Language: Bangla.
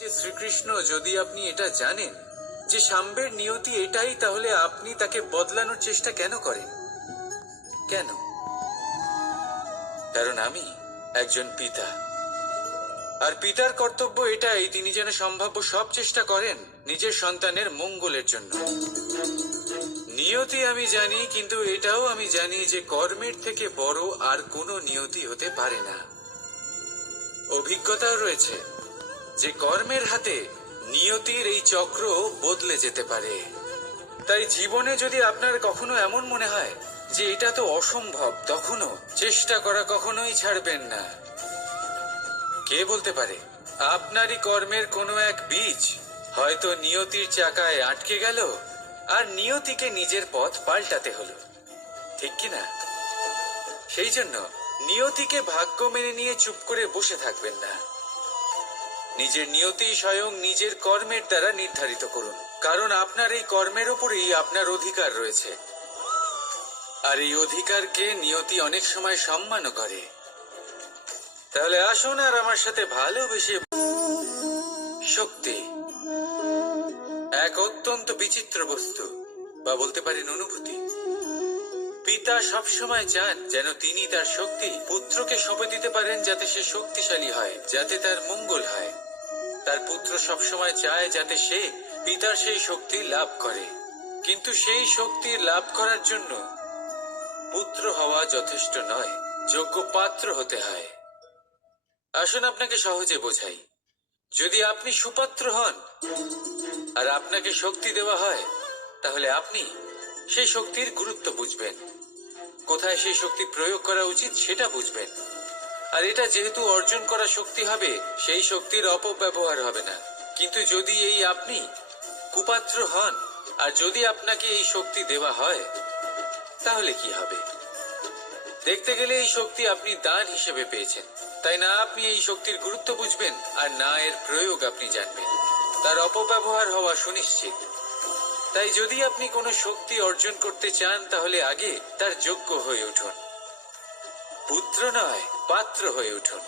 যে শ্রীকৃষ্ণ, যদি আপনি এটা জানেন, যে সাম্বের নিয়তি এটাই, তাহলে আপনি তাকে বদলানোর চেষ্টা কেন করেন? কেন? কারণ আমি একজন পিতা। আর পিতার কর্তব্য এটাই, তিনি যেন সম্ভাব্য সব চেষ্টা করেন নিজের সন্তানের মঙ্গলের জন্য। নিয়তি আমি জানি, কিন্তু এটাও আমি জানি যে কর্মের থেকে বড় আর কোনো নিয়তি হতে পারে না। অভিজ্ঞতাও রয়েছে। যে কর্মের হাতে নিয়তির এই চক্র বদলে যেতে পারে। তাই জীবনে যদি আপনার কখনো এমন মনে হয় যে এটা তো অসম্ভব, তখনও চেষ্টা করা কখনোই ছাড়বেন না। কে বলতে পারে? আপনারই কর্মের কোনো এক বীজ হয়তো নিয়তির চাকায় আটকে গেল আর নিয়তিকে নিজের পথ পাল্টাতে হলো। ঠিক কি না? সেই জন্য নিয়তিকে ভাগ্য মেনে নিয়ে চুপ করে বসে থাকবেন না। নিজের নিয়তি স্বয়ং নিজের কর্মের দ্বারা নির্ধারিত করুন। কারণ আপনার এই কর্মের উপরেই আপনার অধিকার রয়েছে। আর এই অধিকারকে নিয়তি অনেক সময় সম্মানও করে। তাহলে আসুন আর আমার সাথে ভালোবেসে শক্তি। এক অত্যন্ত বিচিত্র বস্তু, বা বলতে পারেন অনুভূতি। পিতা সবসময় চান যেন তিনি তার শক্তি পুত্রকে সঁপে দিতে পারেন যাতে সে শক্তিশালী হয়, যাতে তার মঙ্গল হয়। তার পুত্র সবসময় চায় যাতে সে পিতার সেই শক্তি লাভ করে। কিন্তু সেই শক্তি লাভ করার জন্য পুত্র হওয়া যথেষ্ট নয়, যোগ্য পাত্র হতে হয়। আসুন আপনাকে সহজে বোঝাই। যদি আপনি সুপাত্র হন আর আপনাকে শক্তি দেওয়া হয়, তাহলে আপনি সেই শক্তির গুরুত্ব বুঝবেন। কোথায় সেই শক্তি প্রয়োগ করা উচিত সেটা বুঝবেন। আর এটা যেহেতু অর্জন করা শক্তি হবে, সেই শক্তির অপব্যবহার হবে না। কিন্তু যদি এই আপনি কুপাত্র হন, আর যদি আপনাকে এই শক্তি দেওয়া হয়, তাহলে কি হবে? দেখতে গেলে এই শক্তি আপনি দান হিসেবে পেয়েছেন। তাই না আপনি এই শক্তির গুরুত্ব বুঝবেন, আর না এর প্রয়োগ আপনি জানবেন। তার অপব্যবহার হওয়া সুনিশ্চিত। তাই যদি আপনি কোনো শক্তি অর্জন করতে চান, তাহলে আগে তার যোগ্য হয়ে উঠুন। পুত্র নয়, পাত্র হয়ে উঠুন।